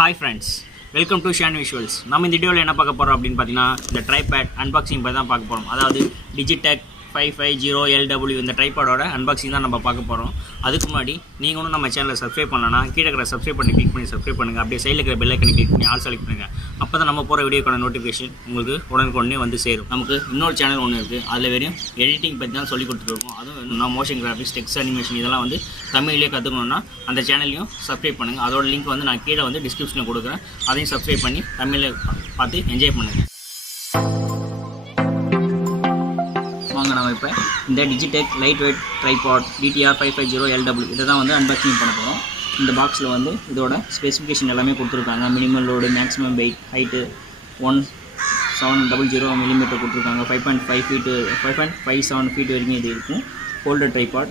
Hi friends, welcome to Shanmugam Visuals. நம்ம இந்த வீடியோவில் என்ன பார்க்க போகிறோம் அப்படின்னு பார்த்தீங்கன்னா இந்த ட்ரைபேட் அன்பாக்சிங் பற்றி தான் பார்க்க போகிறோம். அதாவது Digitek 550LW இந்த ட்ரைபேடோட அன்பாக்சிங் தான் நம்ம பார்க்க போகிறோம். அதுக்கு முன்னாடி நீங்கள் ஒன்றும் நம்ம சேனலை சப்ஸ்கிரைப் பண்ணலன்னா கீழே இருக்கிற சப்ஸ்கிரைப் பண்ணி கிளிக் பண்ணி சப்ஸ்கிரைப் பண்ணுங்கள். அப்படியே சைடில் இருக்கிற பெல் ஐக்கனை கிளிக் பண்ணி ஆல் செலக்ட் பண்ணுங்கள். அப்போ தான் நம்ம போகிற வீடியோக்கான நோட்டிஃபிகேஷன் உங்களுக்கு உடனுக்குடனே வந்து சேரும். நமக்கு இன்னொரு சேனல் ஒன்று இருக்குது, அதில் வெறும் எடிட்டிங் பற்றி தான் சொல்லி கொடுத்துருக்கோம். அதுவும் நான் மோஷன் கிராஃபிக்ஸ், டெக்ஸ்ட் அனிமேஷன் இதெல்லாம் வந்து தமிழ்லேயே கற்றுக்கணுன்னா அந்த சேனலையும் சப்ஸ்கிரைப் பண்ணுங்கள். அதோட லிங்க் வந்து நான் கீழே வந்து டிஸ்கிரிப்ஷனில் கொடுக்குறேன். அதையும் சப்ஸ்கிரைப் பண்ணி தமிழில் பார்த்து என்ஜாய் பண்ணுங்கள். வாங்க நம்ம இப்போ இந்த Digitek light weight tripod DTR 550LW இதை தான் வந்து அன்பாக்சிங் பண்ண போகிறோம். இந்த பாக்ஸில் வந்து இதோட ஸ்பெசிஃபிகேஷன் எல்லாமே கொடுத்துருக்காங்க. Minimum load, maximum weight, height 1700 millimetre கொடுத்துருக்காங்க. 5.57 ஃபீட் வரைக்கும் இது இருக்கும். Folder tripod.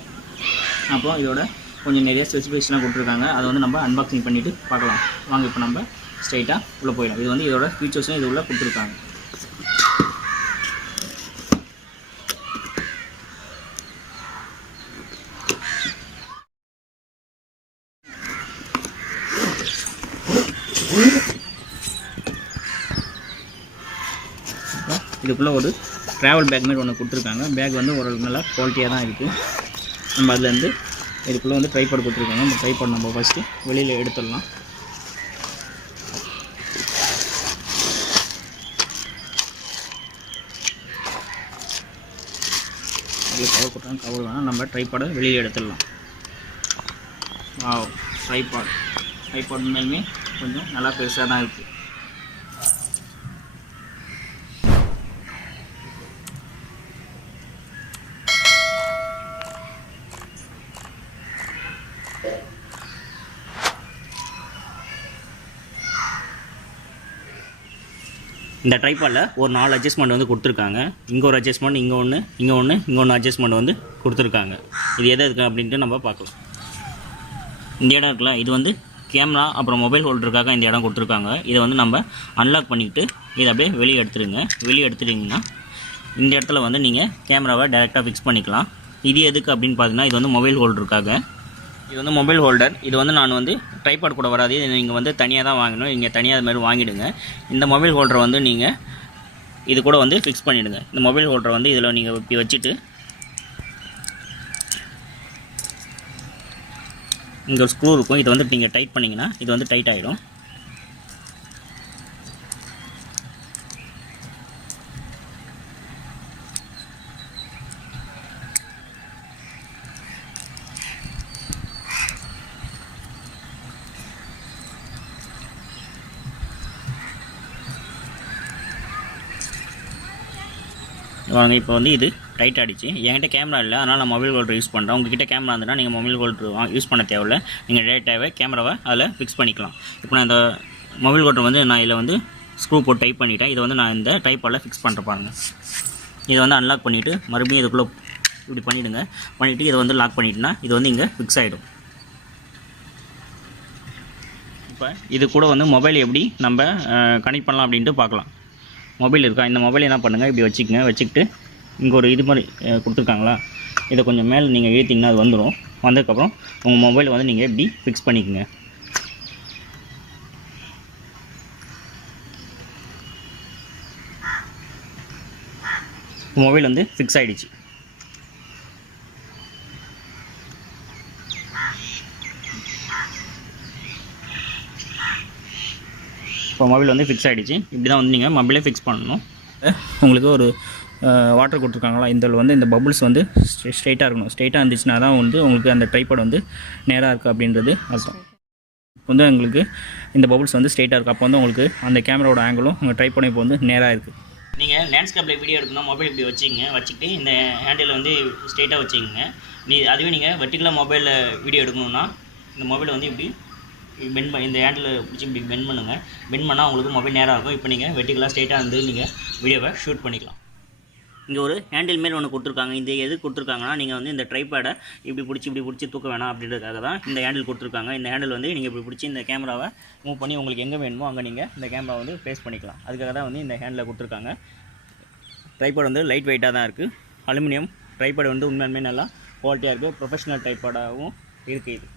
அப்புறம் இதோட கொஞ்சம் நிறைய ஸ்பெசிஃபிகேஷனாக கொடுத்துருக்காங்க. அதை வந்து நம்ம அன்பாக்சிங் பண்ணிவிட்டு பார்க்கலாம். வாங்க இப்போ நம்ம ஸ்ட்ரைட்டாக உள்ளே போயிடலாம். இது வந்து இதோட ஃபீச்சர்ஸும் இது உள்ளே கொடுத்துருக்காங்க. இதுக்குள்ளே ஒரு ட்ராவல் பேக் மாதிரி ஒன்று கொடுத்துருக்காங்க. பேக் வந்து ஒரு நல்லா குவாலிட்டியாக தான் இருக்குது. நம்ம அதுலேருந்து இதுக்குள்ளே வந்து ட்ரைபாட் கொடுத்துருக்காங்க. இந்த ட்ரைபாட் நம்ம ஃபஸ்ட்டு வெளியில் எடுத்துடலாம். அதில் கவர் போட்டாங்க, கவர் வேணால் நம்ம ட்ரைபாடை வெளியில் எடுத்துடலாம். ட்ரைபாட் உண்மையிலுமே கொஞ்சம் நல்லா பெருசாக தான் இருக்குது. இந்த ட்ரைபாடில் ஒரு 4 அட்ஜஸ்ட்மெண்ட் வந்து கொடுத்துருக்காங்க. இங்கே ஒரு அட்ஜஸ்ட்மெண்ட், இங்கே ஒன்று அட்ஜஸ்ட்மெண்ட் வந்து கொடுத்துருக்காங்க. இது எது இருக்குது அப்படின்ட்டு நம்ம பார்க்கலாம். இந்த இடம் இருக்குல்ல, இது வந்து கேமரா அப்புறம் மொபைல் ஹோல்டருக்காக இந்த இடம் கொடுத்துருக்காங்க. இதை வந்து நம்ம அன்லாக் பண்ணிவிட்டு இதை அப்படியே வெளியே எடுத்துருங்க. வெளியே எடுத்துட்டிங்கன்னா இந்த இடத்துல வந்து நீங்கள் கேமராவை டைரெக்டாக ஃபிக்ஸ் பண்ணிக்கலாம். இது எதுக்கு அப்படின்னு பார்த்தீங்கன்னா, இது வந்து மொபைல் ஹோல்டருக்காக. இது வந்து மொபைல் ஹோல்டர். இது வந்து நான் வந்து ட்ரைபாட் கூட வராது, நீங்கள் வந்து தனியாக தான் வாங்கணும். நீங்கள் தனியாக அது மாதிரி வாங்கிடுங்க. இந்த மொபைல் ஹோல்டரை வந்து நீங்கள் இது கூட வந்து ஃபிக்ஸ் பண்ணிவிடுங்க. இந்த மொபைல் ஹோல்டரை வந்து இதில் நீங்கள் இப்படி வச்சுட்டு இங்கே ஒரு ஸ்க்ரூ இருக்கும். இதை வந்து நீங்கள் டைட் பண்ணிங்கன்னா இது வந்து டைட் ஆகிடும். வாங்க, இப்போ வந்து இது டைட் ஆகிடுச்சு. என்கிட்ட கேமரா இல்லை, அதனால் நான் மொபைல் ஹோல்டர் யூஸ் பண்ணுறேன். உங்ககிட்ட கேமரா இருந்ததுன்னா நீங்கள் மொபைல் ஹோல்டர் யூஸ் பண்ண தேவையில்லை. நீங்கள் டேரெக்டாகவே கேமராவை அதில் ஃபிக்ஸ் பண்ணிக்கலாம். இப்போ நான் இந்த மொபைல் ஹோல்டர் வந்து நான் இதில் வந்து ஸ்க்ரூ போட்டு டைப் பண்ணிவிட்டேன். இதை வந்து நான் இந்த டைப்பால் ஃபிக்ஸ் பண்ணுற பாருங்க. இதை வந்து அன்லாக் பண்ணிவிட்டு மறுபடியும் இதுக்குள்ளே இப்படி பண்ணிவிடுங்க. பண்ணிவிட்டு இதை வந்து லாக் பண்ணிவிட்டுனா இது வந்து இங்கே ஃபிக்ஸ் ஆகிடும். இப்போ இது கூட வந்து மொபைல் எப்படி நம்ம கனெக்ட் பண்ணலாம் அப்படின்ட்டு பார்க்கலாம். மொபைல் இருக்கா, இந்த மொபைல் என்ன பண்ணுங்கள், இப்படி வச்சுக்கங்க. வச்சுக்கிட்டு இங்கே ஒரு இது மாதிரி கொடுத்துருக்காங்களா, இதை கொஞ்சம் மேலே நீங்கள் இழுத்திங்கன்னா அது வந்துடும். வந்ததுக்கப்புறம் உங்கள் மொபைலை வந்து நீங்கள் இப்படி ஃபிக்ஸ் பண்ணிக்கோங்க. மொபைல் வந்து ஃபிக்ஸ் ஆகிடுச்சு. இப்போ மொபைல் வந்து ஃபிக்ஸ் ஆகிடுச்சு. இப்படி தான் வந்து நீங்கள் மொபைலே ஃபிக்ஸ் பண்ணணும். உங்களுக்கு ஒரு வாட்டர் கொடுத்துருக்காங்களா, இதில் வந்து இந்த பபுள்ஸ் வந்து ஸ்ட்ரைட்டாக இருக்கணும். ஸ்ட்ரைட்டாக இருந்துச்சுன்னா தான் வந்து உங்களுக்கு அந்த ட்ரைபாட் வந்து நேராக இருக்குது அப்படின்றது அர்த்தம். இப்போ வந்து உங்களுக்கு இந்த பபுள்ஸ் வந்து ஸ்ட்ரைட்டாக இருக்குது. அப்போ வந்து உங்களுக்கு அந்த கேமராவோட ஆங்கிளும் உங்கள் ட்ரைபாடும் இப்போ வந்து நேராக இருக்குது. நீங்கள் லேண்ட்ஸ்கேப்பில் வீடியோ எடுக்கணும், மொபைல் இப்படி வச்சுக்கிட்டு இந்த ஹேண்டில் வந்து ஸ்ட்ரைட்டாக வச்சுக்கோங்க. அதுவே நீங்கள் வெர்டிகலாக மொபைலில் வீடியோ எடுக்கணுன்னா இந்த மொபைலை வந்து இப்படி பெண்ட் பண்ணி இந்த ஹேண்டில் பிடிச்சி இப்படி பெண்ட் பண்ணுங்கள். பெண்ட் பண்ணால் உங்களுக்கு மொபைல் நேராக இருக்கும். இப்போ நீங்கள் வெர்டிகலாக ஸ்ட்ரைட்டாக வந்து நீங்கள் வீடியோவை ஷூட் பண்ணிக்கலாம். இங்கே ஒரு ஹேண்டில் மாரி ஒன்று கொடுத்துருக்காங்க. இந்த எது கொடுத்துருக்காங்கன்னா, நீங்கள் வந்து இந்த ட்ரைபேடை இப்படி பிடிச்சி தூக்க வேணாம் அப்படின்றதுக்காக தான் இந்த ஹேண்டில் கொடுத்துருக்காங்க. இந்த ஹேண்டில் வந்து நீங்கள் இப்படி பிடிச்சி இந்த கேமராவை மூவ் பண்ணி உங்களுக்கு எங்கே வேணுமோ அங்கே நீங்கள் இந்த கேமரா வந்து ப்ளேஸ் பண்ணிக்கலாம். அதுக்காக தான் வந்து இந்த ஹேண்டில் கொடுத்துருக்காங்க. ட்ரைபாட் வந்து லைட் வெயிட்டாக தான் இருக்குது. அலுமினியம் ட்ரைபாட் வந்து உண்மையுமே நல்லா குவாலிட்டியாக இருக்குது. ப்ரொஃபஷனல் ட்ரைபாடாகவும் இருக்குது. இது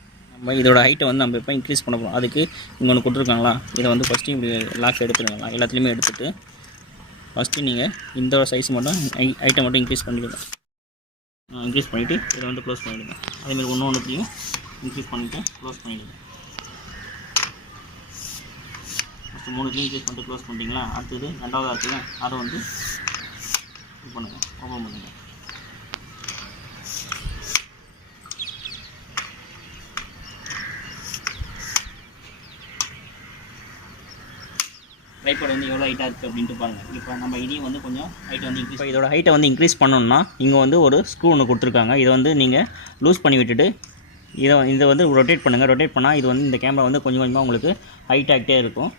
நம்ம இதோட ஹைட்டை வந்து நம்ம இப்போ இன்க்ரீஸ் பண்ண போகிறோம். அதுக்கு இங்கே ஒன்று கொடுத்துருக்காங்களா, இதை வந்து ஃபஸ்ட்டு இப்படி லாக் எடுத்துருங்களா, எல்லாத்துலேயுமே எடுத்துகிட்டு ஃபஸ்ட்டு நீங்கள் இந்த சைஸ் மட்டும் ஹைட்டை மட்டும் இன்க்ரீஸ் பண்ணிவிடுங்க. இன்க்ரீஸ் பண்ணிவிட்டு இதை வந்து க்ளோஸ் பண்ணிவிடுங்க. அதேமாதிரி ஒன்றுத்தையும் இன்க்ரீஸ் பண்ணிவிட்டு க்ளோஸ் பண்ணிவிடுங்க. ஃபஸ்ட்டு 3த்தையும் இன்க்ரீஸ் பண்ணிட்டு க்ளோஸ் பண்ணிட்டீங்களா, அடுத்தது 2வதாக இருக்குல்ல, அதை வந்து இது பண்ணுங்கள், ஓப்பன் பண்ணுங்கள். ட்ரைபாட் வந்து எவ்வளோ ஹைட்டாக இருக்குது அப்படின்ட்டு பாருங்கள். இப்போ நம்ம இதையும் வந்து கொஞ்சம் ஹைட்டை வந்து இன்க்ரீஸ், இதோட ஹைட்டை வந்து இன்க்ரீஸ் பண்ணணும்னா இங்கே வந்து ஒரு ஸ்க்ரூ ஒன்று கொடுத்துருக்காங்க. இதை வந்து நீங்கள் லூஸ் பண்ணி விட்டுட்டு இதை வந்து ரொட்டேட் பண்ணுங்கள். ரொட்டேட் பண்ணால் இது வந்து இந்த கேமரா வந்து கொஞ்சம் கொஞ்சமாக உங்களுக்கு ஹைட் ஆகிட்டே இருக்கும்.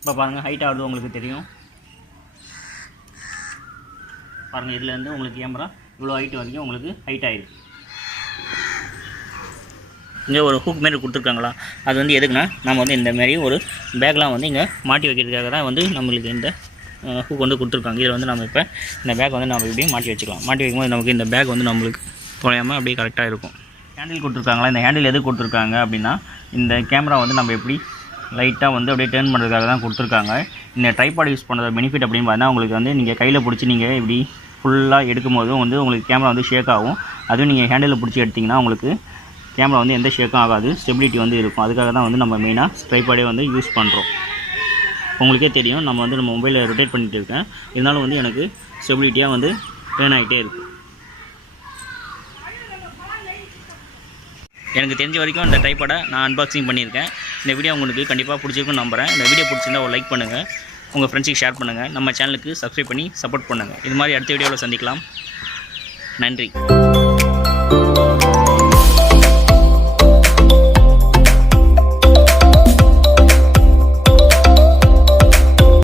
இப்போ பாருங்கள் ஹைட் ஆகுது உங்களுக்கு தெரியும். பாருங்கள் இதுலேருந்து உங்களுக்கு கேமரா இவ்வளோ ஹைட் வரைக்கும் உங்களுக்கு ஹைட் ஆகிருக்கு. இங்கே ஒரு ஹூக் மாரி கொடுத்துருக்காங்களா, அது வந்து எதுக்குன்னா நம்ம வந்து இந்த மாதிரி ஒரு பேக்லாம் வந்து இங்கே மாட்டி வைக்கிறதுக்காக தான் வந்து நம்மளுக்கு இந்த ஹூக் வந்து கொடுத்துருக்காங்க. இதில் வந்து நம்ம இப்போ இந்த பேக் வந்து நம்ம இப்படி மாட்டி வச்சுக்கலாம். மாட்டி வைக்கும்போது நமக்கு இந்த பேக் வந்து நம்மளுக்கு தொலையாமல் அப்படியே கரெக்டாக இருக்கும். ஹேண்டில் கொடுத்துருக்காங்களா, இந்த ஹேண்டில் எது கொடுத்துருக்காங்க அப்படின்னா இந்த கேமரா வந்து நம்ம எப்படி லைட்டாக வந்து அப்படியே டேர்ன் பண்ணுறதுக்காக தான் கொடுத்துருக்காங்க. இந்த ட்ரைபாட் யூஸ் பண்ணுற பெனிஃபிட் அப்படின்னு பார்த்தா உங்களுக்கு வந்து நீங்கள் கையில் பிடிச்சி நீங்கள் இப்படி ஃபுல்லாக எடுக்கும் போதும் வந்து உங்களுக்கு கேமரா வந்து ஷேக் ஆகும். அதுவும் நீங்கள் ஹேண்டிலில் பிடிச்சி எடுத்திங்கன்னா உங்களுக்கு கேமரா வந்து எந்த ஷேக்கும் ஆகாது, ஸ்டெபிலிட்டி வந்து இருக்கும். அதுக்காக தான் வந்து நம்ம மெயினாக ட்ரைபாடே வந்து யூஸ் பண்ணுறோம். உங்களுக்கே தெரியும் நம்ம வந்து நம்ம மொபைலில் ரொட்டேட் பண்ணிகிட்டு இருக்கேன், இருந்தாலும் வந்து எனக்கு ஸ்டெபிலிட்டியாக வந்து டேர்ன் ஆகிட்டே இருக்குது. எனக்கு தெரிஞ்ச வரைக்கும் இந்த ட்ரைபாடை நான் அன்பாக்சிங் பண்ணியிருக்கேன். இந்த வீடியோ உங்களுக்கு கண்டிப்பாக பிடிச்சிருக்குன்னு நம்புகிறேன். இந்த வீடியோ பிடிச்சிருந்தா ஒரு லைக் பண்ணுங்கள், உங்கள் ஃப்ரெண்ட்ஸுக்கு ஷேர் பண்ணுங்கள், நம்ம சேனலுக்கு சப்ஸ்கிரைப் பண்ணி சப்போர்ட் பண்ணுங்கள். இது மாதிரி அடுத்த வீடியோவில் சந்திக்கலாம். நன்றி.